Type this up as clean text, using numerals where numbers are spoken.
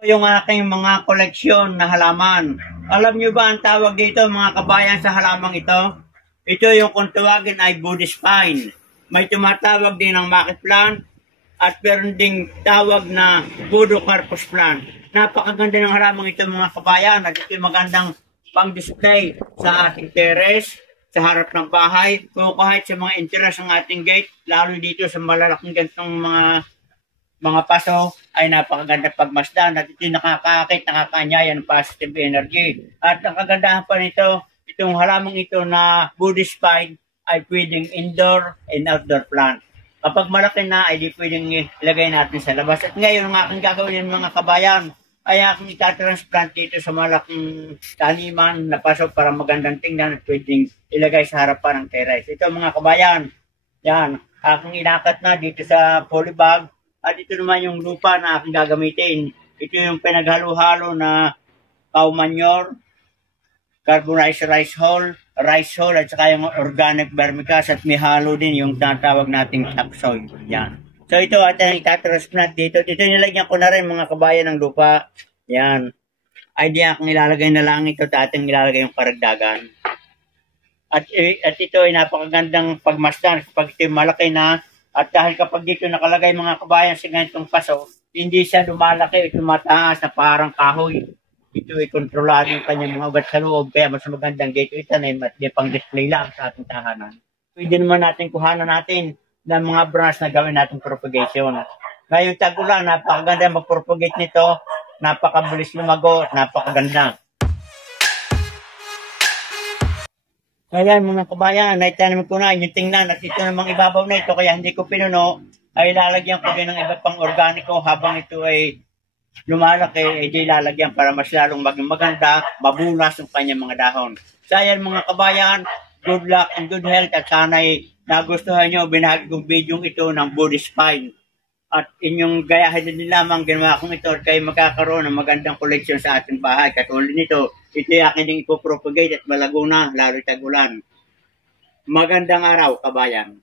Yung aking mga koleksyon na halaman. Alam nyo ba ang tawag dito mga kabayan sa halamang ito? Ito yung kung tawagin ay Buddhist pine. May tumatawag din ng market plant at meron ding tawag na Podocarpus plant. Napakaganda ng halamang ito mga kabayan at ito yung magandang pang-display sa ating terrace, sa harap ng bahay, kung kahit sa mga entrance ng ating gate, lalo dito sa malalaking gantong mga paso ay napakaganda pagmasdan at ito nakakaakit, nakakanyaya ng positive energy. At ang kagandahan pa nito, itong halamang ito na Buddhist pine ay pwedeng indoor and outdoor plant. Kapag malaki na ay di pwedeng ilagay natin sa labas. At ngayon ang aking gagawin mga kabayan ay aking itatransplant dito sa malaking taniman na paso para magandang tingnan at pwedeng ilagay sa harapan ng terrace. Ito mga kabayan, yan, aking inakat na dito sa polybag. At ito naman yung lupa na aking gagamitin. Ito yung pinaghalo-halo na cow manure, carbonized rice hull, at saka yung organic vermicast at may halo din yung tatawag nating topsoil. Yan. So ito ating itatransplant dito. Dito nilagyan ko na rin mga kabayan ng lupa. Yan. Ay di akong ilalagay na lang ito at ating ilalagay yung karagdagan. At ito ay napakagandang pagmasdan kapag ito malaki na. At dahil kapag dito nakalagay mga kabayan sa ganitong paso, hindi siya lumalaki, tumataas na parang kahoy. Ito ay kontrolado yung kanyang mga ugat sa loob, kaya mas magandang dito itanim at di pang display lang sa ating tahanan. Pwede naman natin kuhanan natin ng mga branch na gawin natin propagation. Ngayong tag-ulan, napakaganda mag-propagate nito, napakabilis lumago, napakaganda. Kaya mga kabayan, naitanim ko na yung tingnan at ito namang ibabaw na ito kaya hindi ko pinuno ay lalagyan ko din ng iba't pang organiko habang ito ay lumalaki ay di lalagyan para mas lalong maging maganda, mabunas ang kanyang mga dahon. So ayan mga kabayan, good luck and good health at sana'y nagustuhan nyo binahagi kong video ito ng Buddhist pine. At inyong gayahin din lamang ginawa kong ito at kayo magkakaroon ng magandang koleksyon sa ating bahay. Katulad nito, ito yung akin din ipopropagate at malago na, lalo tag-ulan. Magandang araw, kabayan.